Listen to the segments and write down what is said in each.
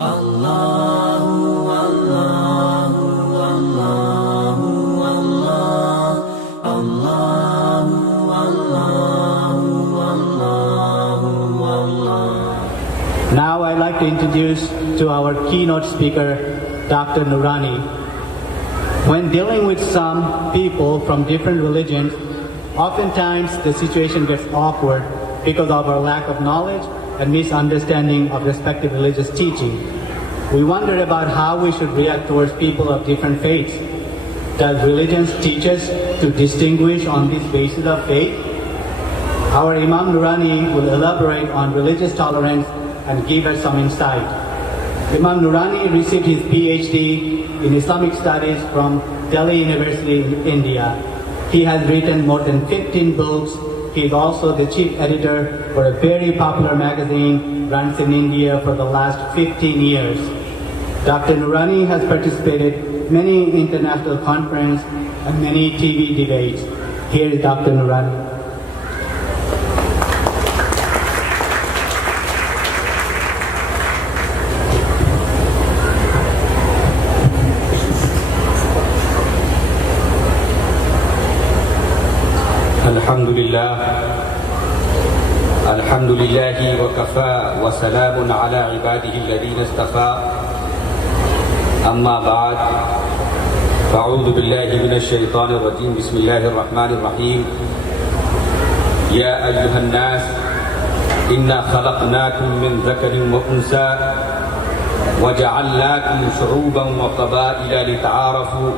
Now I'd like to introduce to our keynote speaker, Dr. Noorani. When dealing with some people from different religions, oftentimes the situation gets awkward because of our lack of knowledge and misunderstanding of respective religious teaching. We wondered about how we should react towards people of different faiths. Does religions teach us to distinguish on this basis of faith? Our Imam Noorani will elaborate on religious tolerance and give us some insight. Imam Noorani received his PhD in Islamic Studies from Delhi University in India. He has written more than 15 books. He is also the chief editor for a very popular magazine runs in India for the last 15 years. Dr. Noorani has participated in many international conferences and many TV debates. Here is Dr. Noorani. الحمد لله وكفى وسلام على عباده الذين اصطفى أما بعد فأعوذ بالله من الشيطان الرجيم بسم الله الرحمن الرحيم يا أيها الناس إنا خلقناكم من ذكر وأنثى وجعلناكم شعوبا وقبائل لتعارفوا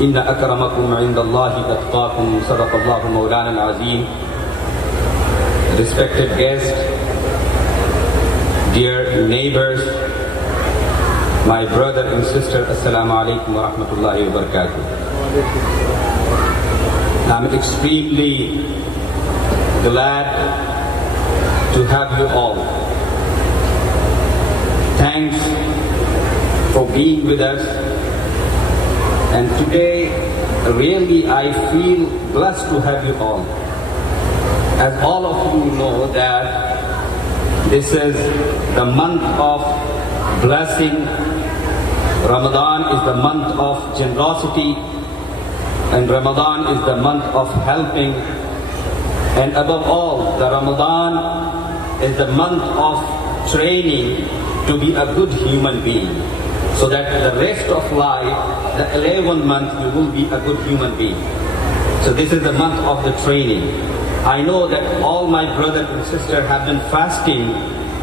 إن أكرمكم عند الله أتقاكم صدق الله مولانا العظيم. Respected guests, dear neighbors, my brother and sister, Assalamu alaikum wa rahmatullahi wa barakatuh. I'm extremely glad to have you all. Thanks for being with us. And today, really, I feel blessed to have you all. As all of you know that this is the month of blessing. Ramadan is the month of generosity, and Ramadan is the month of helping. And above all, the Ramadan is the month of training to be a good human being, so that the rest of life, the 11 months, you will be a good human being. So this is the month of the training. I know that all my brothers and sisters have been fasting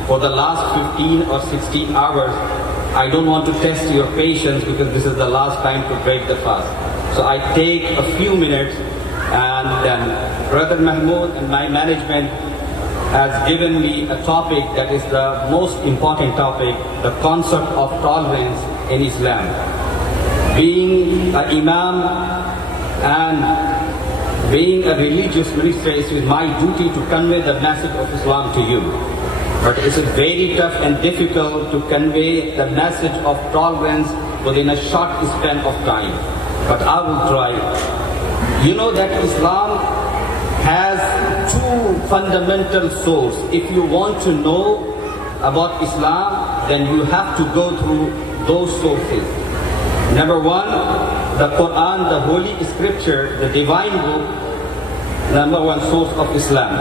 for the last 15 or 16 hours. I don't want to test your patience because this is the last time to break the fast. So I take a few minutes, and then Brother Mahmoud and my management has given me a topic that is the most important topic, the concept of tolerance in Islam. Being an imam and being a religious minister, it is my duty to convey the message of Islam to you. But it's very tough and difficult to convey the message of tolerance within a short span of time. But I will try. You know that Islam has two fundamental sources. If you want to know about Islam, then you have to go through those sources. Number one, the Quran, the Holy Scripture, the Divine Book, number one source of Islam.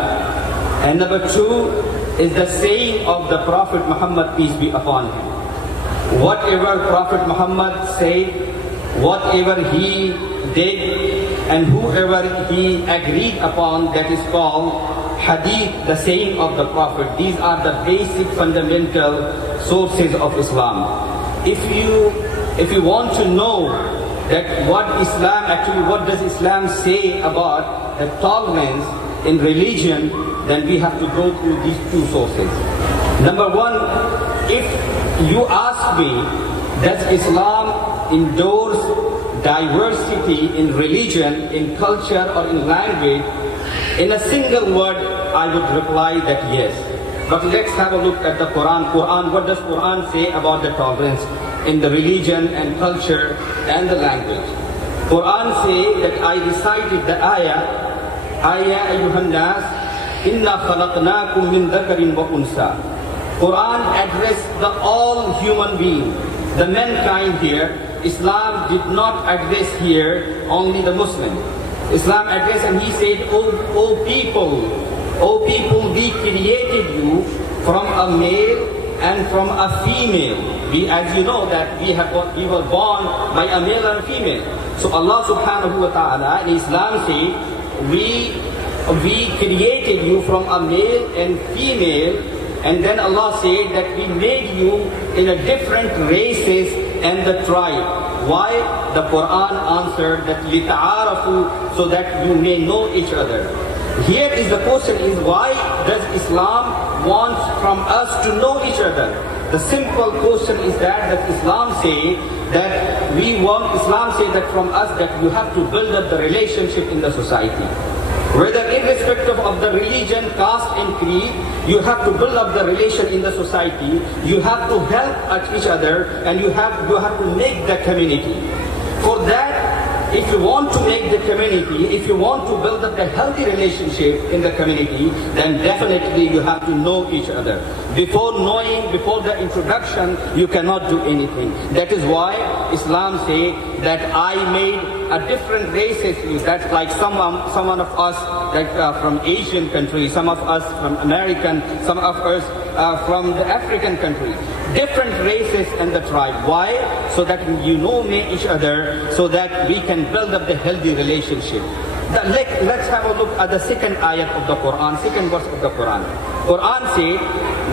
And number two is the saying of the Prophet Muhammad, peace be upon him. Whatever Prophet Muhammad said, whatever he did, and whoever he agreed upon, that is called hadith, the saying of the Prophet. These are the basic fundamental sources of Islam. If you want to know that what does Islam say about the tolerance in religion, then we have to go through these two sources. Number one, if you ask me, does Islam endorse diversity in religion, in culture, or in language? In a single word, I would reply that yes. But let's have a look at the Quran. What does Quran say about the tolerance in the religion and culture and the language? Quran say that I recited the ayah, ayuhan nas, inna khalaqnakum min dhakarin wa unsa. Quran addressed the all human being, the mankind here. Islam did not address here only the Muslim. Islam addressed and he said, O people, we created you from a male and from a female. As you know that we were born by a male and a female. So Allah subhanahu wa ta'ala in Islam said, we created you from a male and female, and then Allah said that we made you in a different races and the tribe. Why? The Quran answered that لِتَعَارَفُوا, so that you may know each other. Here is the question is, why does Islam want from us to know each other? The simple question is that Islam say that Islam say that from us that you have to build up the relationship in the society. Whether irrespective of the religion, caste and creed, you have to build up the relation in the society. You have to help each other, and you have to make the community. For that, if you want to make the community, if you want to build up a healthy relationship in the community, then definitely you have to know each other. Before the introduction, you cannot do anything. That is why Islam say that I made a different races. That's like someone of us from Asian countries, some of us from American, some of us from the African countries. Different races and the tribe. Why? So that you know each other, so that we can build up the healthy relationship. Let's have a look at the second ayat of the Quran, second verse of the Quran. Quran says,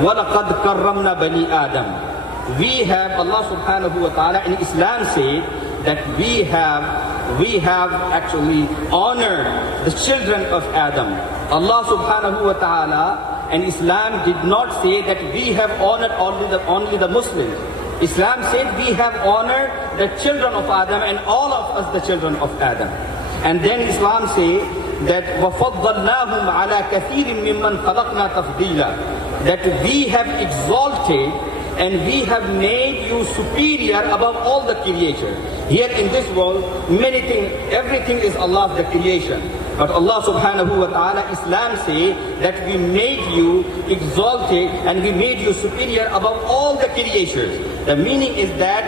وَلَقَدْ كَرَّمْنَا بَنِي آدَمَ. We have, Allah subhanahu wa ta'ala in Islam said that we have actually honored the children of Adam. Allah subhanahu wa ta'ala and Islam did not say that we have honored only the Muslims. Islam said we have honored the children of Adam and all of us the children of Adam. And then Islam say that وَفَضَّلْنَاهُمْ عَلَى كَثِيرٍ مِّمَّنْ خَلَقْنَا تَفْضِيلًا, that we have exalted and we have made you superior above all the creation. Here in this world, everything is Allah's the creation. But Allah subhanahu wa ta'ala, Islam say that we made you exalted and we made you superior above all the creatures. The meaning is that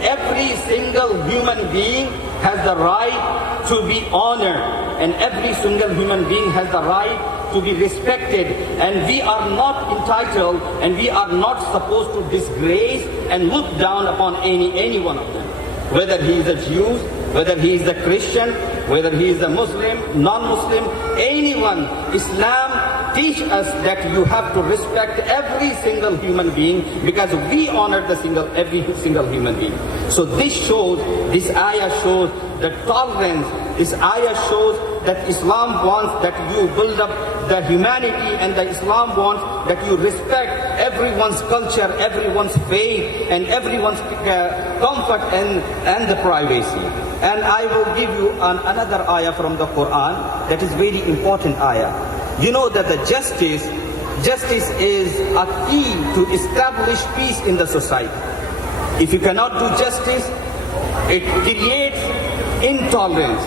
every single human being has the right to be honored, and every single human being has the right to be respected, and we are not entitled and we are not supposed to disgrace and look down upon any one of them. Whether he is a Jew, whether he is a Christian, whether he is a Muslim, non-Muslim, anyone, Islam teach us that you have to respect every single human being, because we honor every single human being. So this ayah shows the tolerance. This ayah shows that Islam wants that you build up the humanity, and that Islam wants that you respect everyone's culture, everyone's faith, and everyone's comfort and the privacy. And I will give you another ayah from the Quran that is very important ayah. You know that the justice is a key to establish peace in the society. If you cannot do justice, it creates intolerance.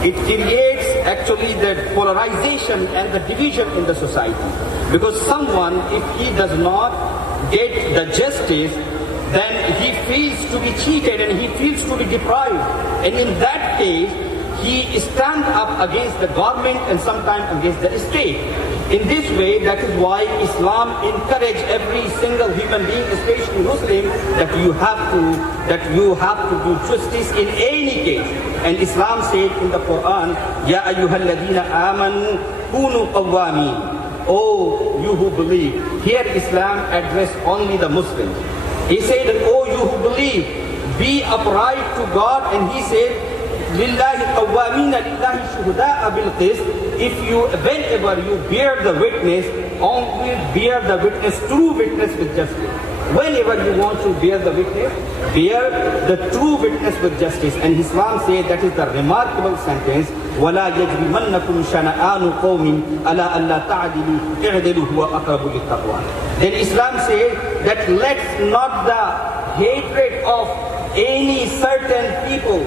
It creates actually the polarization and the division in the society. Because someone, if he does not get the justice, then he feels to be cheated and he feels to be deprived. And in that case, he stands up against the government and sometimes against the state. In this way, that is why Islam encourages every single human being, especially Muslim, that you have to do justice in any case. And Islam said in the Quran, Ya ayyuhalladhina amanu kunu qawwamin. Oh, you who believe. Here Islam addressed only the Muslims. He said, oh, you who believe, be upright to God. And he said, Lillahi qawwamina lillahi shuhada'a bil qist. Whenever you bear the witness, only bear the witness, true witness with justice. Whenever you want to bear the witness, bear the true witness with justice. And Islam said that is the remarkable sentence, وَلَا يَجْرِمَنَّكُمْ شَنَآنُ قَوْمٍ أَلَا أَلَّا تَعْدِلُوا اعْدِلُوا هُوَ أَقْرَبُ لِلتَّقْوَى. Then Islam said that let's not the hatred of any certain people.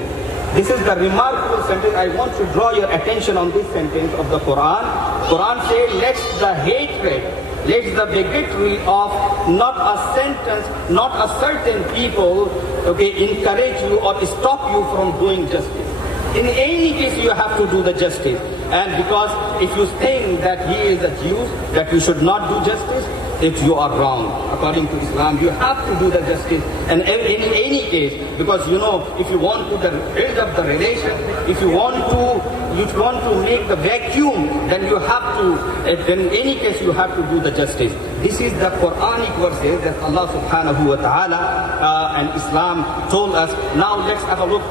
This is the remarkable sentence. I want to draw your attention on this sentence of the Quran. Quran says, let the hatred let the bigotry of not a sentence, not a certain people, okay, encourage you or stop you from doing justice. In any case, you have to do the justice. And because if you think that he is a Jew, that you should not do justice, if you are wrong. According to Islam, you have to do the justice. And in any case, because you know, if you want to build up the relation, if you want to make the vacuum, then you have to, then in any case, you have to do the justice. This is the Quranic verses that Allah subhanahu wa ta'ala and Islam told us. Now let's have a look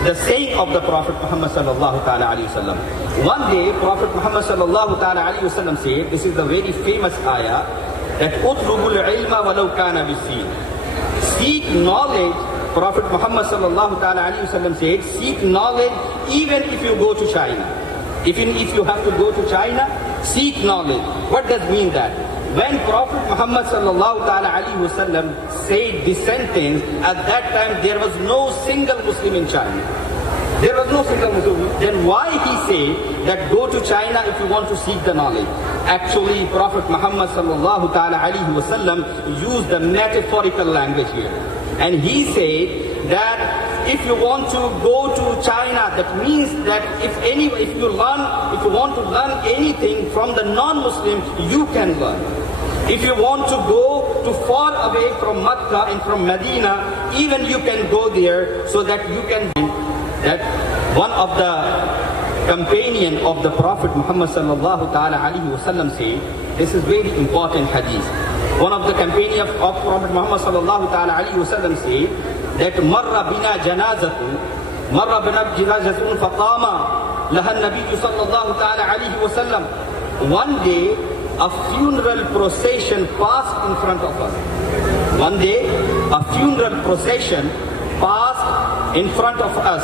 the saying of the Prophet Muhammad sallallahu ta'ala alayhi wa sallam. One day, Prophet Muhammad sallallahu ta'ala alayhi wa sallam said, this is the very famous ayah, that utlubul ilma walau kana bisin. Seek knowledge, Prophet Muhammad sallallahu ta'ala alayhi wa sallam said, seek knowledge even if you go to China. Even if you have to go to China, seek knowledge. What does mean that? When Prophet Muhammad sallallahu ta'ala alayhi wa sallam said this sentence, at that time there was no single Muslim in China. There was no single Muslim. Then why he said that go to China if you want to seek the knowledge? Actually, Prophet Muhammad sallallahu ta'ala alayhi wa sallam used the metaphorical language here. And he said that if you want to go to China, that means that if you want to learn anything from the non-Muslim, you can learn. If you want to go to far away from Makkah and from Medina, even you can go there, so that you can be that one of the companion of the Prophet Muhammad sallallahu ta'ala alayhi wa sallam said, this is very important hadith. One of the companions of Prophet Muhammad sallallahu ta'ala alayhi wa sallam said that marra bina janazatun faqama laha an-nabiy sallallahu ta'ala alayhi wa sallam. One day a funeral procession passed in front of us. One day a funeral procession passed in front of us.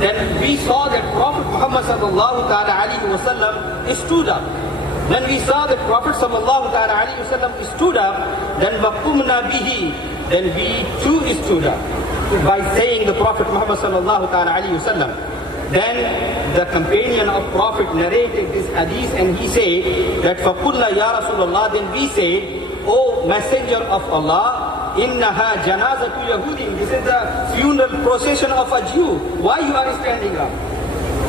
Then we saw that Prophet Muhammad sallallahu ta'ala alayhi wa sallam stood up. When we saw that Prophet sallallahu ta'ala alayhi wa sallam stood up, then waqumna bihi, then we too stood up by saying the Prophet Muhammad sallallahu ta'ala alayhi wa sallam. Then the companion of Prophet narrated this hadith and he said that faqulna ya Rasulullah, then we said, O Messenger of Allah, innaha janazatu Yahudin, this is the funeral procession of a Jew. Why you are standing up?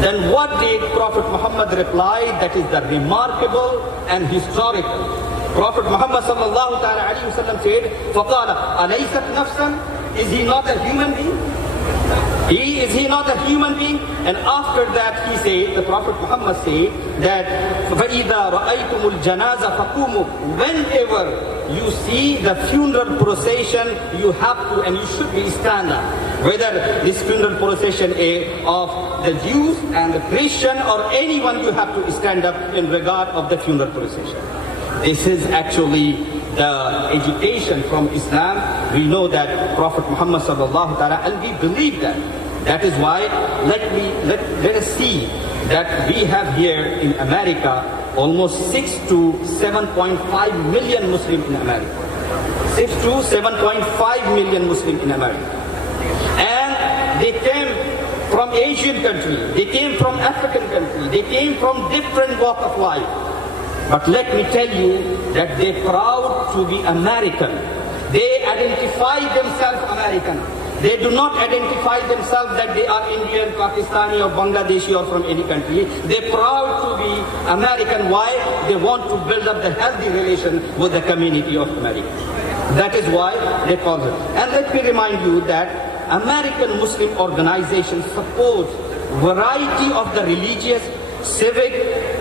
Then what did Prophet Muhammad reply? That is the remarkable and historical. Prophet Muhammad sallallahu ta'ala alayhi wa sallam said, faqala alaysat nafsan, is he not a human being? Is he not a human being? And after that he said, the Prophet Muhammad said that فَإِذَا رَأَيْتُمُ الْجَنَازَ فَقُومُوا, whenever you see the funeral procession, you have to and you should be stand up. Whether this funeral procession is of the Jews and the Christian or anyone, you have to stand up in regard of the funeral procession. This is actually the education from Islam. We know that Prophet Muhammad sallallahu ta'ala, and we believe that. That is why let us see that we have here in America almost 6 to 7.5 million Muslims in America. 6 to 7.5 million Muslims in America. And they came from Asian country, they came from African country, they came from different walk of life. But let me tell you that they're proud to be American. They identify themselves American. They do not identify themselves that they are Indian, Pakistani or Bangladeshi or from any country. They're proud to be American. Why? They want to build up the healthy relation with the community of America. That is why they call it. And let me remind you that American Muslim organizations support variety of the religious, civic,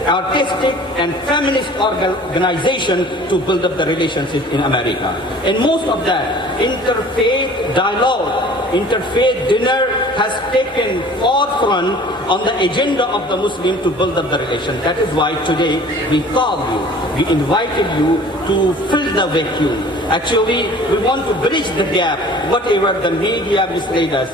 artistic and feminist organization to build up the relationship in America. And most of that interfaith dialogue, interfaith dinner has taken forefront on the agenda of the Muslim to build up the relation. That is why today we called you, we invited you to fill the vacuum. Actually, we want to bridge the gap, whatever the media misled us.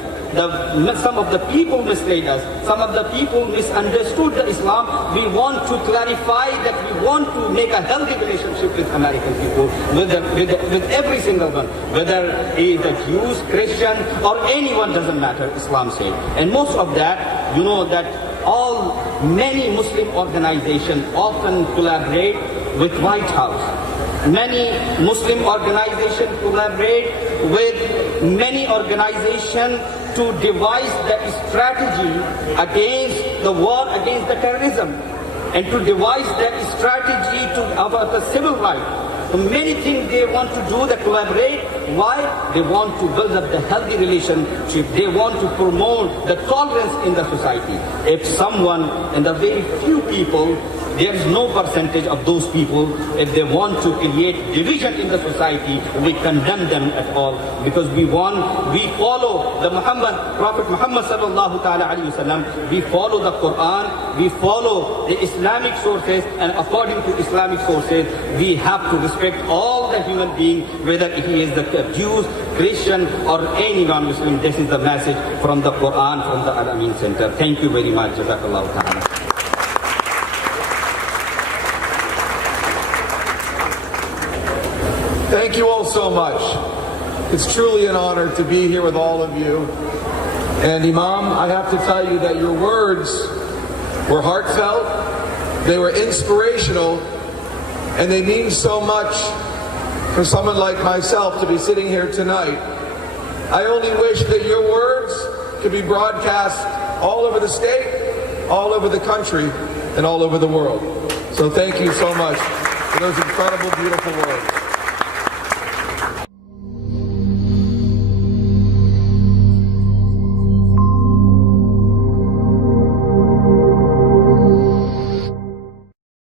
Some of the people misled us. Some of the people misunderstood the Islam. We want to clarify that we want to make a healthy relationship with American people, with every single one, whether it is the Jews, Christian, or anyone, doesn't matter, Islam says. And most of that, you know that many Muslim organizations often collaborate with White House. Many Muslim organizations collaborate with many organizations to devise the strategy against the war against the terrorism and to devise the strategy about the civil rights. So many things they want to do, they collaborate. Why? They want to build up the healthy relationship. They want to promote the tolerance in the society. If someone, and the very few people, there is no percentage of those people, if they want to create division in the society, we condemn them at all. Because we follow the Prophet Muhammad sallallahu ta'ala alayhi wasallam, we follow the Quran, we follow the Islamic sources, and according to Islamic sources, we have to respect all the human beings, whether he is the Jews, Christian, or any non-Muslim. This is the message from the Quran, from the Al-Amin Center. Thank you very much. Jazakallahu ta'ala. Thank you all so much. It's truly an honor to be here with all of you. And Imam, I have to tell you that your words were heartfelt, they were inspirational, and they mean so much for someone like myself to be sitting here tonight. I only wish that your words could be broadcast all over the state, all over the country, and all over the world. So thank you so much for those incredible, beautiful words.